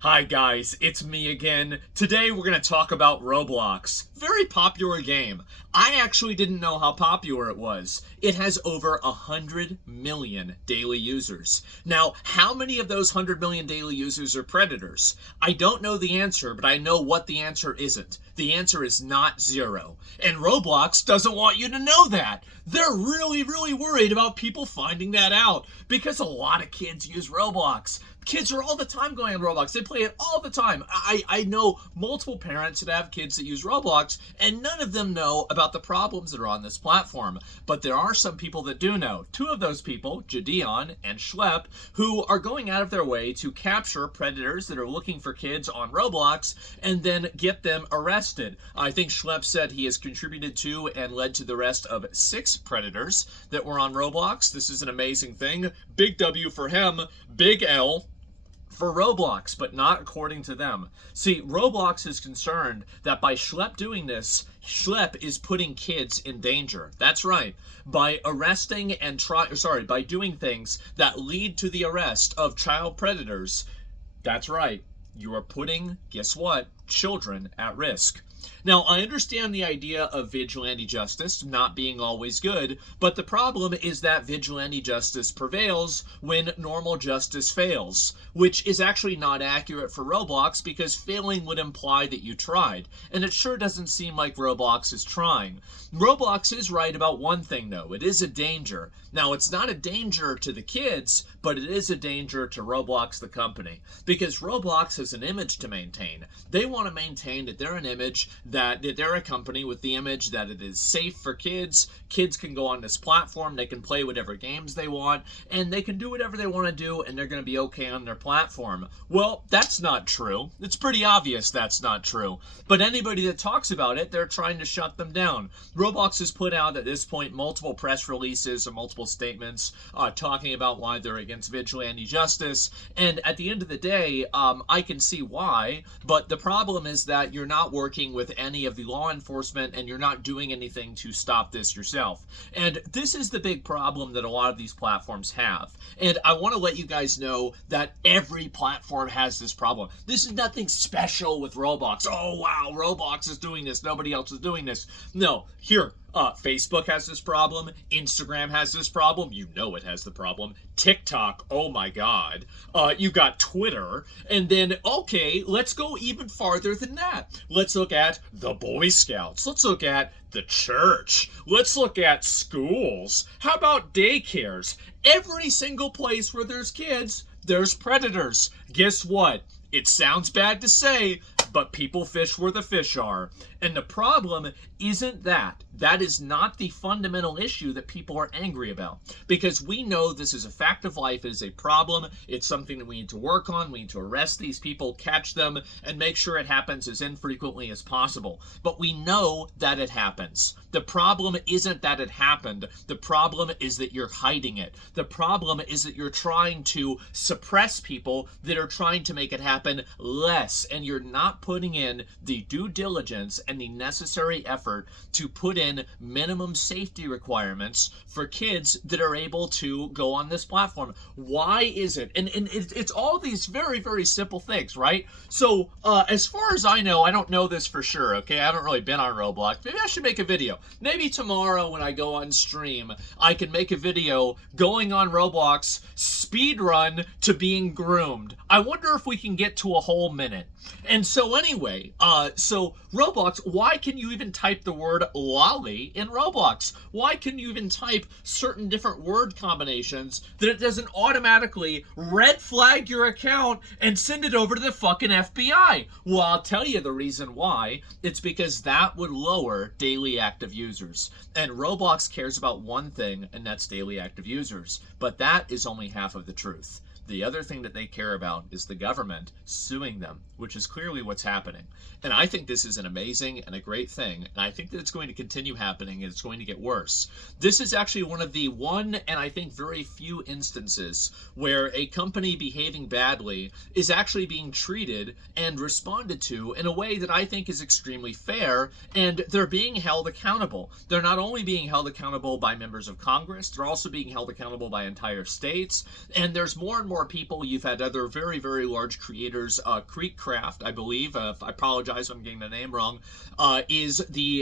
Hi guys, it's me again. Today we're going to talk about Roblox. Very popular game. I actually didn't know how popular it was. It has over 100 million daily users. Now, how many of those 100 million daily users are predators? I don't know the answer, but I know what the answer isn't. The answer is not zero. And Roblox doesn't want you to know that. They're really worried about people finding that out because a lot of kids use Roblox. Kids are all the time going on Roblox. They play it all the time. I know multiple parents that have kids that use Roblox, and none of them know about the problems that are on this platform. But there are some people that do know. Two of those people, Jadeon and Schlepp, who are going out of their way to capture predators that are looking for kids on Roblox and then get them arrested. I think Schlepp said he has contributed to and led to the arrest of 6 predators that were on Roblox. This is an amazing thing. Big W for him, big L for Roblox, but not according to them. See, Roblox is concerned that by Schlepp doing this, Schlepp is putting kids in danger. That's right. By arresting and by doing things that lead to the arrest of child predators, that's right. You are putting, guess what, children at risk. Now, I understand the idea of vigilante justice not being always good, but the problem is that vigilante justice prevails when normal justice fails, which is actually not accurate for Roblox because failing would imply that you tried, and it sure doesn't seem like Roblox is trying. Roblox is right about one thing, though. It is a danger. Now, it's not a danger to the kids, but it is a danger to Roblox, the company, because Roblox has an image to maintain. They want to maintain that they're an image that they're a company with the image that it is safe for kids. Kids can go on this platform, they can play whatever games they want, and they can do whatever they want to do, and they're going to be okay on their platform. Well, that's not true. It's pretty obvious that's not true. But anybody that talks about it, they're trying to shut them down. Roblox has put out at this point multiple press releases or multiple statements talking about why they're against vigilante justice, and at the end of the day, I can see why, but the problem is that you're not working with any of the law enforcement and you're not doing anything to stop this yourself. And this is the big problem that a lot of these platforms have. And I want to let you guys know that every platform has this problem. This is nothing special with Roblox. Oh wow, Roblox is doing this, nobody else is doing this. No, here, Facebook has this problem. Instagram has this problem. You know it has the problem. TikTok, oh my god. You got Twitter. And then, okay, let's go even farther than that. Let's look at the Boy Scouts. Let's look at the church. Let's look at schools. How about daycares? Every single place where there's kids, there's predators. Guess what? It sounds bad to say, but people fish where the fish are. And the problem isn't that. That is not the fundamental issue that people are angry about. Because we know this is a fact of life, it is a problem, it's something that we need to work on, we need to arrest these people, catch them, and make sure it happens as infrequently as possible. But we know that it happens. The problem isn't that it happened. The problem is that you're hiding it. The problem is that you're trying to suppress people that are trying to make it happen less, and you're not putting in the due diligence and the necessary effort to put in minimum safety requirements for kids that are able to go on this platform. Why is it? And it's all these very simple things, right? So as far as I know, I don't know this for sure, okay? I haven't really been on Roblox. Maybe I should make a video. Maybe tomorrow when I go on stream, I can make a video going on Roblox speed run to being groomed. I wonder if we can get to a whole minute. And so anyway, so Roblox, why can you even type the word lolly in Roblox? Why can you even type certain different word combinations that it doesn't automatically red flag your account and send it over to the fucking FBI? Well, I'll tell you the reason why. It's because that would lower daily active users. And Roblox cares about one thing, and that's daily active users. But that is only half of the truth. The other thing that they care about is the government suing them, which is clearly what's happening. And I think this is an amazing and a great thing, and I think that it's going to continue happening and it's going to get worse. This is actually one of the and I think very few instances where a company behaving badly is actually being treated and responded to in a way that I think is extremely fair, and they're being held accountable. They're not only being held accountable by members of Congress, they're also being held accountable by entire states, and there's more and more more people. You've had other very, very large creators. Creekcraft, I believe, I apologize if I'm getting the name wrong, is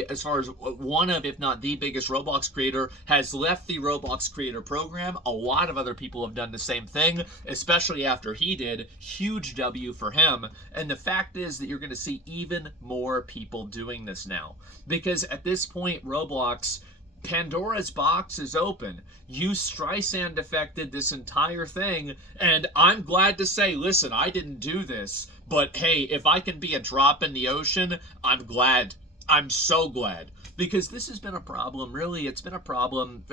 as far as one of, if not the biggest Roblox creator, has left the Roblox creator program. A lot of other people have done the same thing, especially after he did. Huge W for him. And the fact is that you're going to see even more people doing this now. Because at this point, Roblox, Pandora's box is open. You Streisand defected this entire thing, and I'm glad to say, listen, I didn't do this, but hey, if I can be a drop in the ocean, I'm glad. I'm so glad. Because this has been a problem, really. It's been a problem.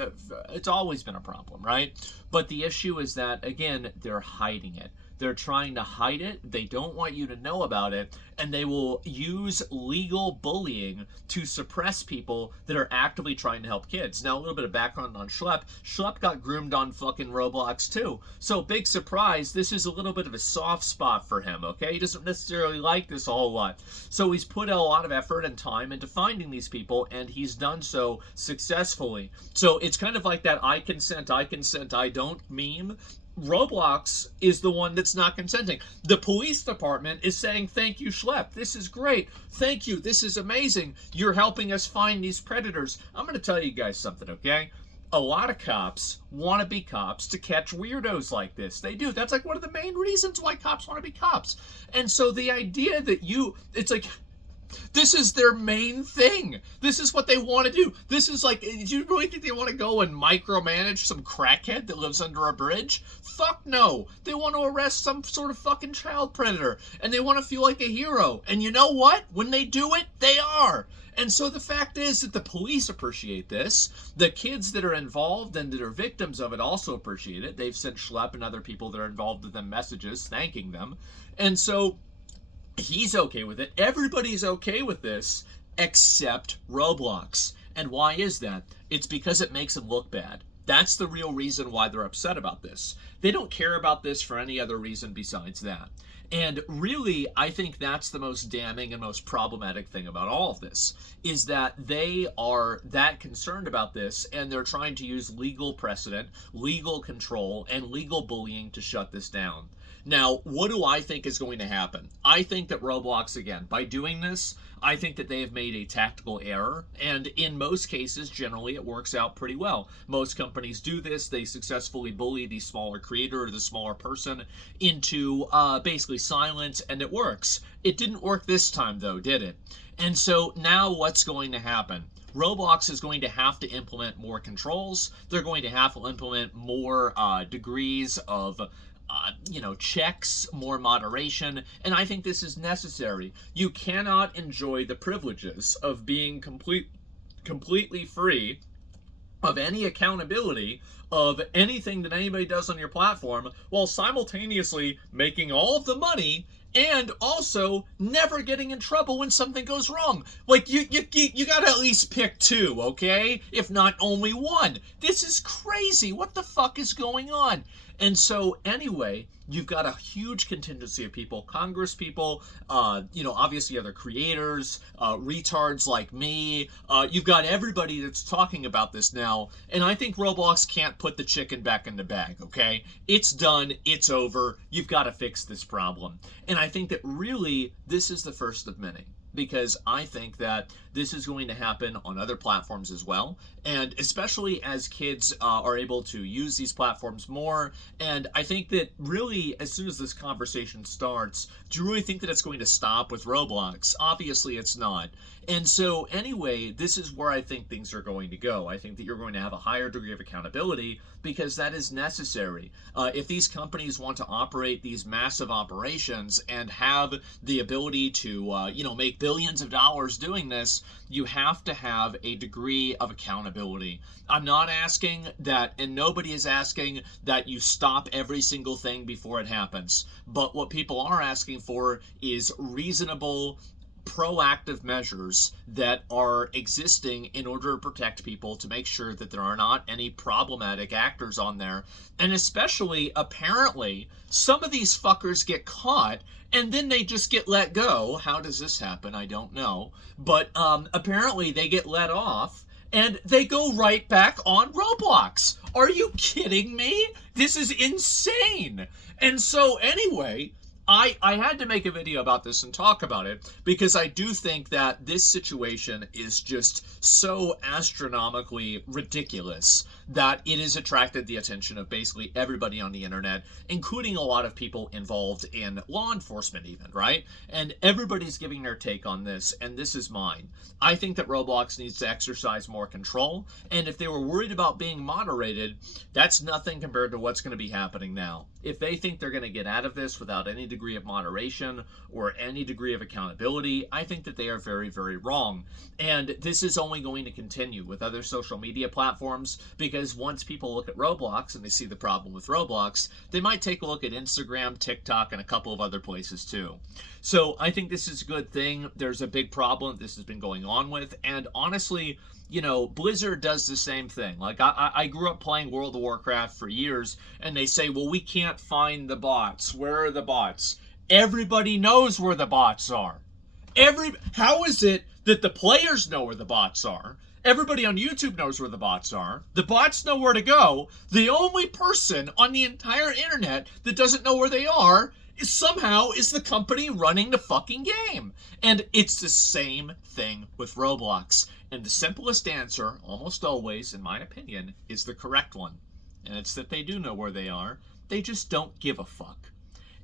It's always been a problem, right? But the issue is that, again, they're hiding it. They're trying to hide it. They don't want you to know about it. And they will use legal bullying to suppress people that are actively trying to help kids. Now, a little bit of background on Schlepp. Schlepp got groomed on fucking Roblox, too. So, big surprise, this is a little bit of a soft spot for him, okay? He doesn't necessarily like this a whole lot. So, he's put a lot of effort and time into finding these people, and he's done so successfully. So, it's kind of like that I consent, I don't meme. Roblox is the one that's not consenting. The police department is saying, thank you, Schlepp. This is great. Thank you. This is amazing. You're helping us find these predators. I'm going to tell you guys something, okay? A lot of cops want to be cops to catch weirdos like this. They do. That's like one of the main reasons why cops want to be cops. And so the idea that it's like, this is their main thing. This is what they want to do. This is like, do you really think they want to go and micromanage some crackhead that lives under a bridge? Fuck no. They want to arrest some sort of fucking child predator, and they want to feel like a hero. And you know what? When they do it, they are. And so the fact is that the police appreciate this. The kids that are involved and that are victims of it also appreciate it. They've sent Schlepp and other people that are involved with them messages thanking them. And so he's okay with it. Everybody's okay with this except Roblox. And why is that? It's because it makes them look bad. That's the real reason why they're upset about this. They don't care about this for any other reason besides that. And really, I think that's the most damning and most problematic thing about all of this, is that they are that concerned about this, and they're trying to use legal precedent, legal control, and legal bullying to shut this down. Now, what do I think is going to happen? I think that Roblox, again, by doing this, I think that they have made a tactical error, and in most cases, generally, it works out pretty well. Most companies do this. They successfully bully the smaller creator or the smaller person into basically silence, and it works. It didn't work this time, though, did it? And so now what's going to happen? Roblox is going to have to implement more controls. They're going to have to implement more degrees of checks, more moderation, and I think this is necessary. You cannot enjoy the privileges of being completely free of any accountability of anything that anybody does on your platform while simultaneously making all of the money and also never getting in trouble when something goes wrong. Like, you gotta at least pick two, okay? If not only one. This is crazy. What the fuck is going on? And so, anyway, you've got a huge contingency of people, Congress people, obviously other creators, retards like me. You've got everybody that's talking about this now, and I think Roblox can't put the chicken back in the bag, okay? It's done. It's over. You've got to fix this problem. And I think that really this is the first of many, because I think that this is going to happen on other platforms as well, and especially as kids are able to use these platforms more. And I think that really, as soon as this conversation starts, do you really think that it's going to stop with Roblox? Obviously it's not. And so anyway, this is where I think things are going to go. I think that you're going to have a higher degree of accountability because that is necessary. If these companies want to operate these massive operations and have the ability to, make billions of dollars doing this, you have to have a degree of accountability. I'm not asking that, and nobody is asking that you stop every single thing before it happens. But what people are asking for is reasonable, proactive measures that are existing in order to protect people, to make sure that there are not any problematic actors on there. And especially, apparently, some of these fuckers get caught and then they just get let go. How does this happen? I don't know. But apparently they get let off, and they go right back on Roblox. Are you kidding me? This is insane. And so anyway, I had to make a video about this and talk about it because I do think that this situation is just so astronomically ridiculous that it has attracted the attention of basically everybody on the internet, including a lot of people involved in law enforcement even, right? And everybody's giving their take on this, and this is mine. I think that Roblox needs to exercise more control, and if they were worried about being moderated, that's nothing compared to what's going to be happening now. If they think they're going to get out of this without any degree of moderation or any degree of accountability, I think that they are very, very wrong. And this is only going to continue with other social media platforms because once people look at Roblox and they see the problem with Roblox, they might take a look at Instagram, TikTok, and a couple of other places too. So I think this is a good thing. There's a big problem this has been going on with, and honestly, you know, Blizzard does the same thing. Like, I grew up playing World of Warcraft for years, and they say, well, we can't find the bots. Where are the bots? Everybody knows where the bots are. How is it that the players know where the bots are? Everybody on YouTube knows where the bots are. The bots know where to go. The only person on the entire internet that doesn't know where they are is the company running the fucking game. And it's the same thing with Roblox. And the simplest answer, almost always, in my opinion, is the correct one. And it's that they do know where they are. They just don't give a fuck.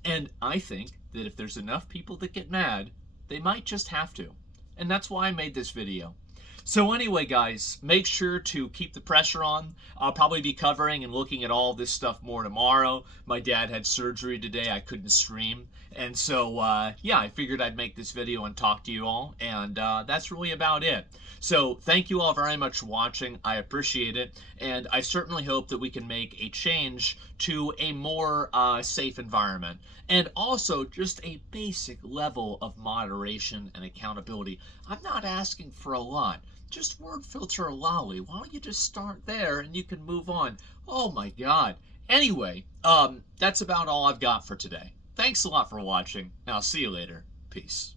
And I think that if there's enough people that get mad, they might just have to. And that's why I made this video. So anyway, guys, make sure to keep the pressure on. I'll probably be covering and looking at all this stuff more tomorrow. My dad had surgery today. I couldn't stream. And so, yeah, I figured I'd make this video and talk to you all. And that's really about it. So thank you all very much for watching. I appreciate it. And I certainly hope that we can make a change to a more safe environment. And also just a basic level of moderation and accountability. I'm not asking for a lot. Just word filter lolly. Why don't you just start there and you can move on? Oh my God. Anyway, that's about all I've got for today. Thanks a lot for watching, and I'll see you later. Peace.